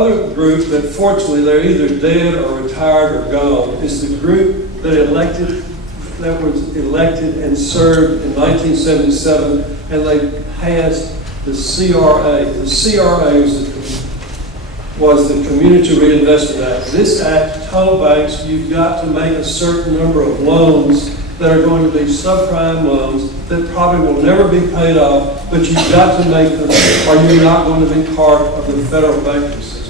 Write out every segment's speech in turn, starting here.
other group that fortunately they're either dead or retired or gone is the group that was elected and served in 1977, and they passed the CRA. The CRA was the Community Reinvestment Act. This act told banks you've got to make a certain number of loans that are going to be subprime loans that probably will never be paid off, but you've got to make them or you're not going to be part of the federal banking system.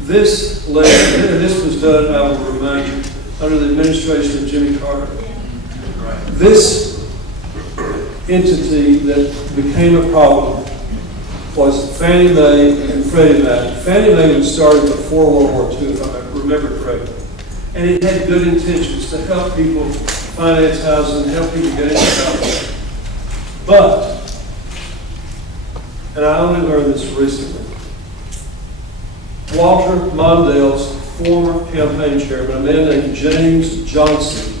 This was done, I will remind you, under the administration of Jimmy Carter. This entity that became a problem was Fannie Mae and Freddie Mac. Fannie Mae was started before World War II, if I remember correctly. And it had good intentions to help people finance housing and help people get into housing. But, and I only learned this recently, Walter Mondale's former campaign chairman, a man named James Johnston,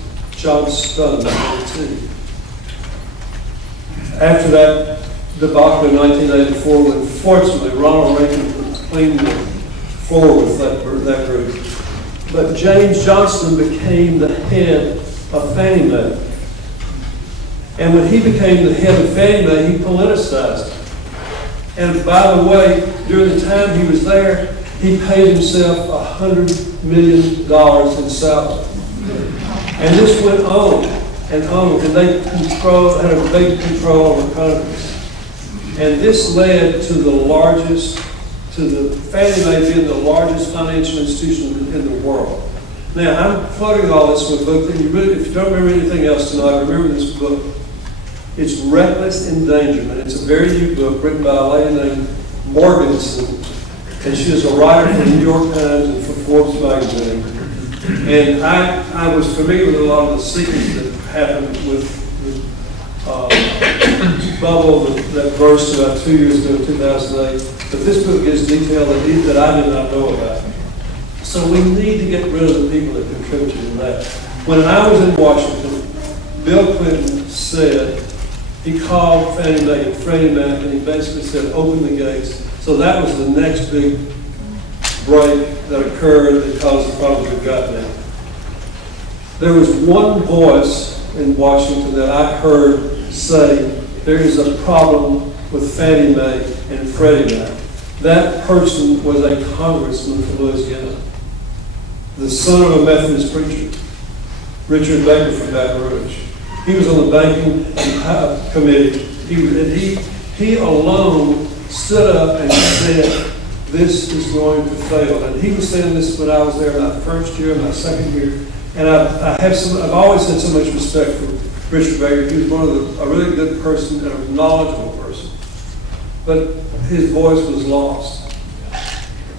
after that debacle in 1984, when fortunately Ronald Reagan cleaned the floor with that group. But James Johnston became the head of Fannie Mae. And when he became the head of Fannie Mae, he politicized it. And by the way, during the time he was there, he paid himself $100 million in salary. And this went on and on, and they had a big control over Congress. And this led to the Fannie Mae being the largest financial institution in the world. Now, I'm floating all this with a book, and if you don't remember anything else tonight, remember this book. It's Reckless Endangerment. It's a very new book written by a lady named Morganson, and she is a writer for the New York Times and for Forbes magazine. And I was familiar with a lot of the secrets that happened with bubble that burst about 2 years ago, 2008. But this book gives detail that I did not know about. So we need to get rid of the people that contributed to that. When I was in Washington, Bill Clinton said, he called Fannie Mae and Freddie Mac, and he basically said, open the gates. So that was the next big break that occurred that caused the problems we've got now. There was one voice in Washington that I heard say there is a problem with Fannie Mae and Freddie Mac. That person was a congressman from Louisiana, the son of a Methodist preacher, Richard Baker from Baton Rouge. He was on the banking committee. He alone stood up and said, this is going to fail. And he was saying this when I was there my first year, my second year. And I've always had so much respect for Richard Baker. He was a really good person and a knowledgeable person. But his voice was lost.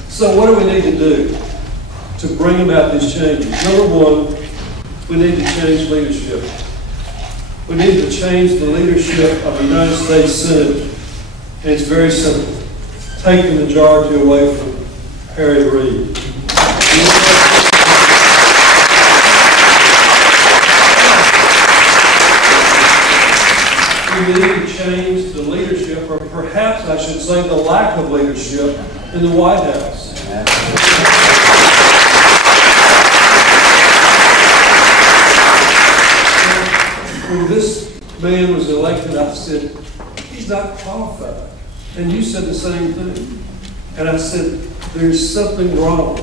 So what do we need to do to bring about these changes? Number one, we need to change leadership. We need to change the leadership of the United States Senate. And it's very simple. Take the majority away from Harry Reid. We need to change the leadership, or perhaps I should say the lack of leadership in the White House. When this man was elected, I said, he's not qualified. And you said the same thing. And I said, there's something wrong.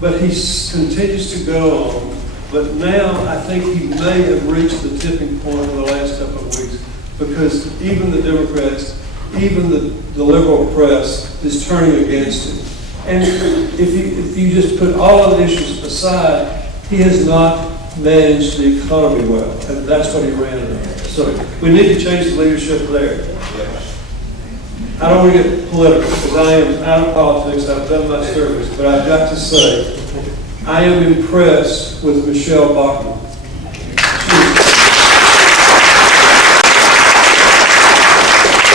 But he continues to go on. But now I think he may have reached the tipping point in the last couple of weeks, because even the Democrats, even the liberal press is turning against him. And if you just put all of the issues aside, he has not managed the economy well. And that's what he ran on. So we need to change the leadership there. I don't want to get political because I am out of politics. I've done my service. But I've got to say, I am impressed with Michelle Bachmann.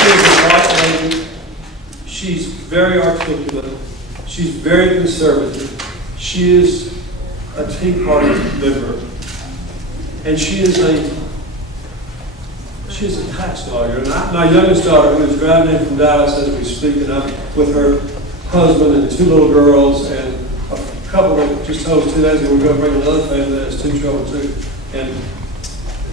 She's a white lady. She's very articulate. She's very conservative. She is a Tea Party member. And she is a tax lawyer. And my youngest daughter, who is driving in from Dallas as we speak, and I'm with her husband and 2 little girls, and a couple that just told us 2 days ago we're going to bring another family that has 2 children too. And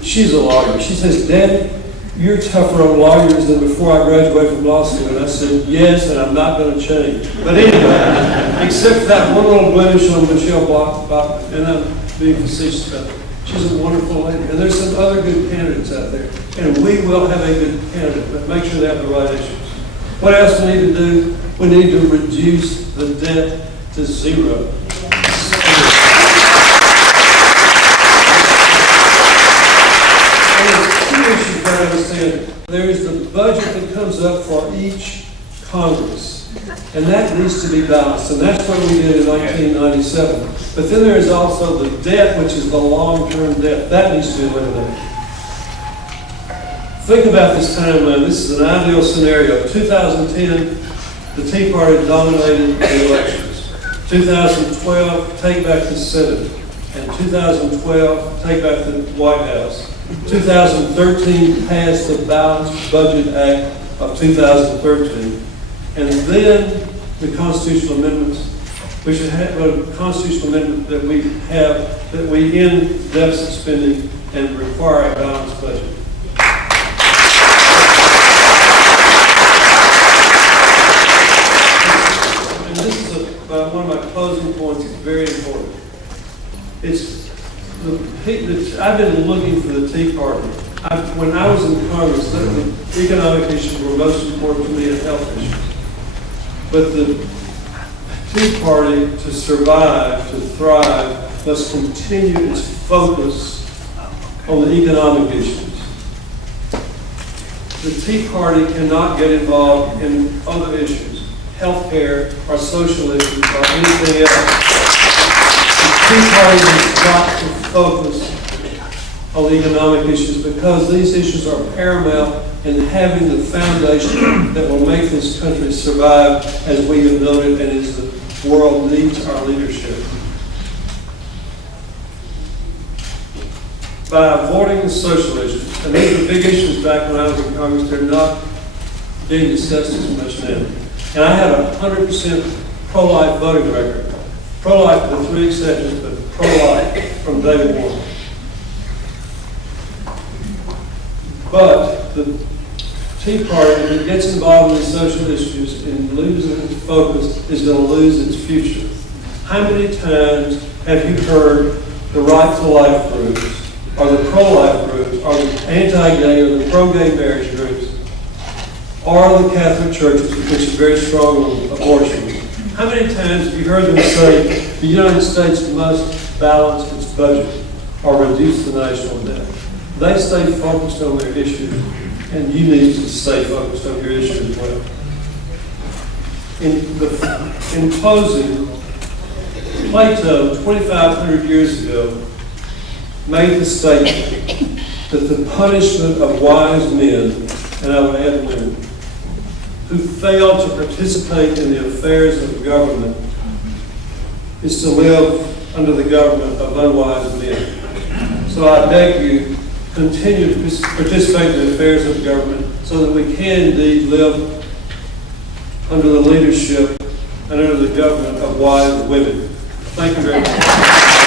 she's a lawyer. She says, "Daddy, you're tougher on lawyers than before I graduated from law school." And I said, "Yes, and I'm not going to change." But anyway, except for that one little blemish on Michelle Block, and I'm being facetious about it. She's a wonderful lady. And there's some other good candidates out there. And we will have a good candidate, but make sure they have the right issues. What else do we need to do? We need to reduce the debt to 0. I understand. There is the budget that comes up for each Congress, and that needs to be balanced, and that's what we did in 1997. But then there is also the debt, which is the long-term debt. That needs to be eliminated. Think about this timeline. This is an ideal scenario. 2010, the Tea Party dominated the elections. 2012, take back the Senate. And 2012, take back the White House. 2013 passed the Balanced Budget Act of 2013. And then the constitutional amendments, we should have a constitutional amendment that we end deficit spending and require a balanced budget. And this is one of my closing points. It's very important. I've been looking for the Tea Party. When I was in Congress, the economic issues were most important to me and health issues. But the Tea Party, to survive, to thrive, must continue its focus on the economic issues. The Tea Party cannot get involved in other issues, health care or social issues or anything else. The Tea Party has got to focus on the economic issues because these issues are paramount in having the foundation that will make this country survive as we have known it and as the world needs our leadership. By avoiding the social issues, and these are big issues back when I was in Congress, they're not being discussed as much now. And I have a 100% pro-life voting record. Pro-life with 3 exceptions, but pro-life from day 1. But the Tea Party, if it gets involved in the social issues and loses its focus, is going to lose its future. How many times have you heard the Right to Life groups, or the pro-life groups, or the anti-gay or the pro-gay marriage groups, or the Catholic churches, which is very strong on abortion? How many times have you heard them say the United States must balance its budget or reduce the national debt? They stay focused on their issues, and you need to stay focused on your issue as well. In closing, Plato, 2,500 years ago, made the statement that the punishment of wise men, and I would add women, who fail to participate in the affairs of government is to live under the government of unwise men. So I beg you, continue to participate in the affairs of government so that we can indeed live under the leadership and under the government of wise women. Thank you very much.